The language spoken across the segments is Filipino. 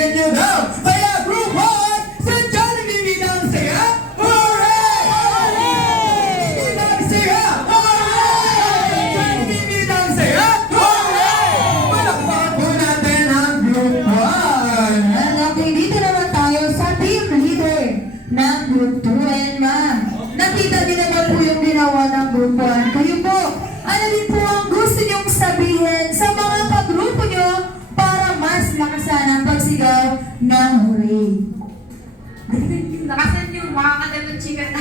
Pagbibigyan nyo daw. Kaya Group 1 sa Jollibee Bidang Saya. Hooray! Bidang Saya. Hooray! Jollibee Bidang Saya. Hooray! Palakpakan po natin ang Group 1. Okay, dito naman tayo sa team leader ng Group 2. And ma'am, nakita niyo naman po yung ginawa ng Group 1. Kayo po, ano din po ang gusto niyong sabihin sa mga kagrupo niyo para mas lakasan ang pagsigaw ng hooray? Lakasan yung makakadamot chicken na.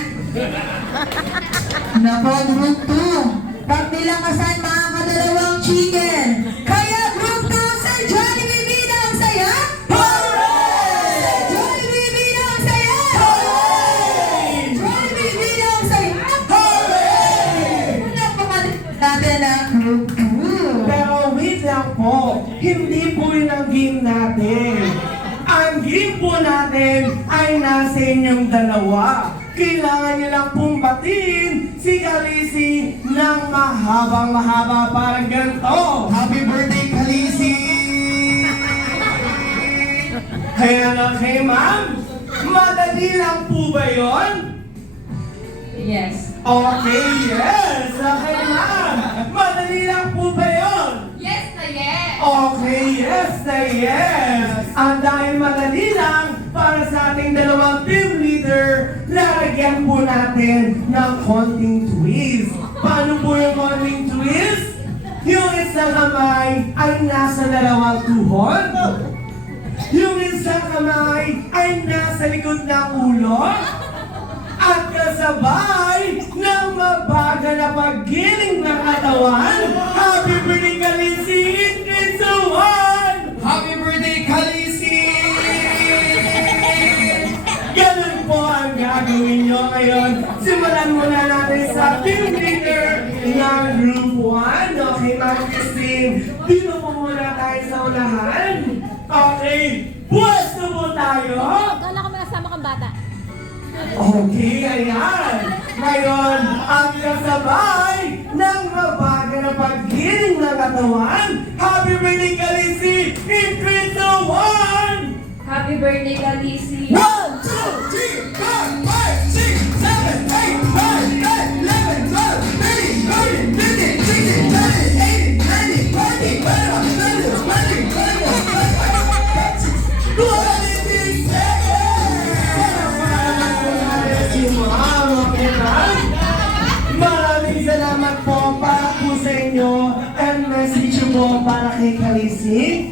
Nako, Group 2, pag nilakasan makakadalawang chicken. Kaya Group 2 sa Jollibee Bidang Saya. Hooray! Sa Jollibee Bidang Saya. Jollibee Bidang Saya. Natin ang Group 2. Pero wait lang po, hindi po yun ang game natin. Ang game po natin ay nasa inyong dalawa. Kailangan niyo lang pong batiin si Khaleesi ng mahabang-mahaba parang ganito. Happy birthday, Khaleesi! Kaya na kay ma'am, madali lang po ba yun? Yes. Okay, yes! Okay ma'am, madali lang po ba yun? Yes na yes! Okay, yes na yes! Ang dahil madali lang para sa ating dalawang team leader, lalagyan po natin ng konting twist. Paano po yung konting twist? Yung isang kamay ay nasa dalawang tuhod. Yung isang kamay ay nasa likod ng ulo. At kasabay ng mabagal na paggiling ng katawan. Happy birthday, Khaleesi! In 3, 2, 1! Happy birthday, Khaleesi! Ganun po ang gagawin nyo ngayon. Simulan muna natin sa team leader ng Group 1. Okay, Ma'am Christine. Dito po muna tayo sa unahan. Okay, pwesto po tayo. Kala ko may kasama kang bata. Okay, ayan. Ngayon, ang kasabay ng mabagal na paggiling ng katawan. Happy birthday, Khaleesi! In 3, 2, 1! Happy birthday, Khaleesi! 1, 2, 3, 4, 5, 6, 7, 8, 9, 10, 11, 12, 13, 14, 15, 16, 17, 18, 19, 20, 21, 22, 23, 24, 25, 26, 26 seconds! Maraming salamat po para po sa inyo and message po para kay Khaleesi.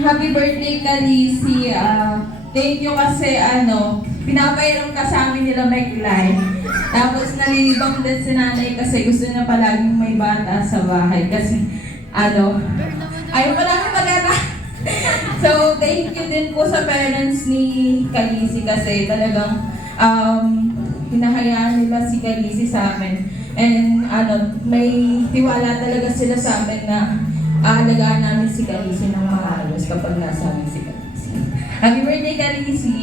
Happy birthday, Khaleesi. Thank you kasi pinapairam ka sa amin nila Mike-Line. Tapos nalilibang din si nanay kasi gusto niya palaging may bata sa bahay. Kasi ayaw palaging mag-anak. So, thank you din po sa parents ni Khaleesi kasi talagang hinahayaan nila si Khaleesi sa amin. And may tiwala talaga sila sa amin na aalagaan namin si Khaleesi ng maayos kapag nasa amin si Khaleesi. Happy birthday, Khaleesi!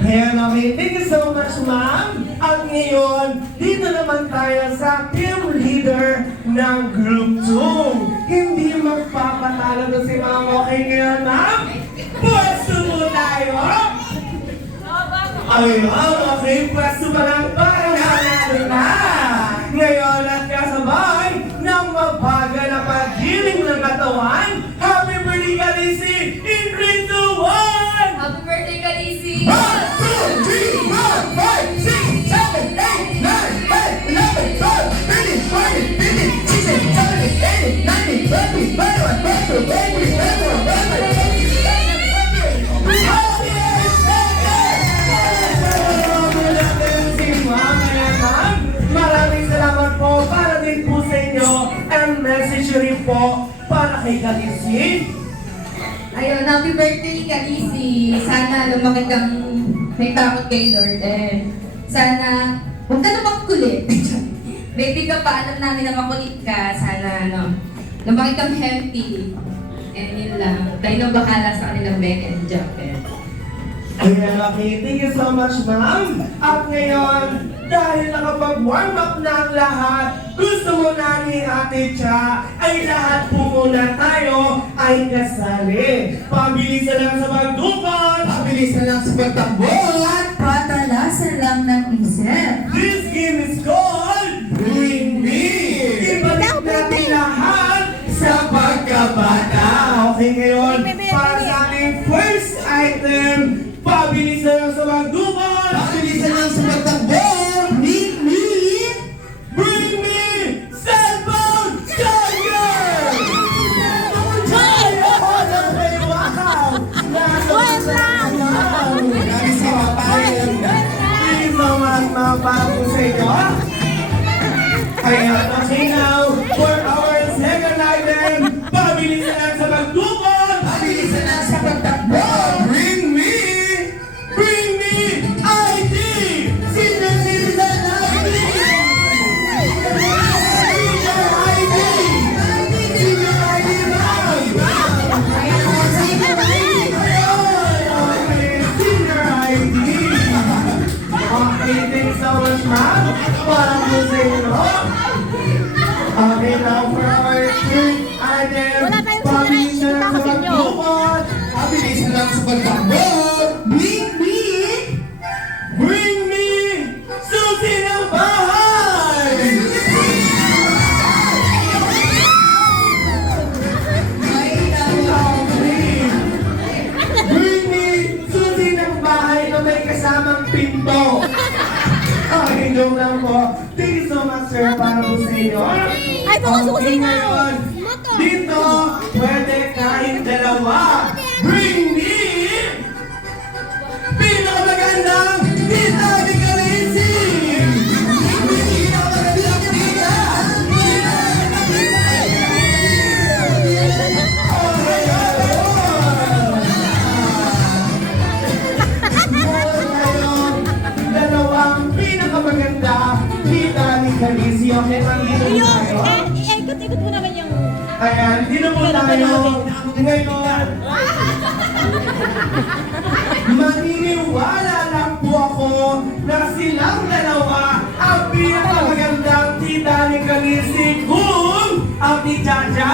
Ayan, okay. Thank you so much, ma'am. At ngayon, dito naman tayo sa team leader ng Group 2. Hindi magpapatalo na si ma'am. Okay ngayon, ma'am? Pwesto mo tayo! Ayun, okay. Pwesto pa lang para nanalo na. Ngayon at kasabay ng mabagal na paggiling ng katawan. Happy birthday, Khaleesi! In 3, 2, 1! Happy birthday, Khaleesi! 1, 2, 3, 4, 5, 6, 7, 8, 9, 10, 11, 12, 13, 14, 15, 16, 17, 18, 19, 20, 21, 22, 23, 24, 25, 26, Maraming salamat po para din po sa inyo and message rin po para kay Khaleesi. Ayun, happy birthday, Khaleesi! Sana lumaki kang may takot kay Lord and sana huwag ka na makulit. Baby ka pa, alam namin na makulit ka. Sana lumaki kang healthy. And yun lang. Tayo na bahala sa kanilang Beck and Jumper. Ayan, okay. Thank you so much, ma'am. At ngayon, dahil nakapag-warm up na ang lahat, gusto mo na ni Ate Cha ay lahat po muna tayo ay kasali. Pabilisan lang sa pagdukot. Pabilisan lang sa pagtakbo. At patalasan lang ng isip. This game is called Bring Me! Ibalik natin lahat sa pagkabata. Okay, ngayon, para sa ating first item, pabilisan lang sa pagdukot. Pabilisan lang sa pagtakbo. Bring me! Bring me cellphone charger! Okay, wow! Marami sa papayan. Thank you so much, mga para po sa inyo. Ayan, okay now, for our second item, pabilisan lang sa pagdukot. Pabilisan lang sa pagtakbo. Bring me. Bring me ID! Senior citizen ID. Senior ID. Senior ID ma'am. Ayan po, senior ID. Okay, senior ID. Okay, thanks so much, ma'am. Parang po sa inyo. Okay, now for our third item, Wala tayong pabilisan lang sa sinakit nyo. pagdukot. Pabilisan lang sa pagtakbo. Bring me! Bring me susi ng bahay! Okay. Bring me susi ng bahay na may kasamang pinto. Okay, joke lang po. Thank you so much, sir, para po sa inyo. Ay, baka susi na. ngayon, dito, pwede kahit dalawa. Bring me pinakamagandang Tita ni Kalisi! Dalawang pinakamaganda Tita ni Kalisi. Okay, pag-inom tayo. Ikot-ikot mo naman yung... Ayan, dito po tayo. Ngayon, maniniwala lang po ako na silang dalawa ang pinakamagandang Tita ni Kalisi kung Ate Chacha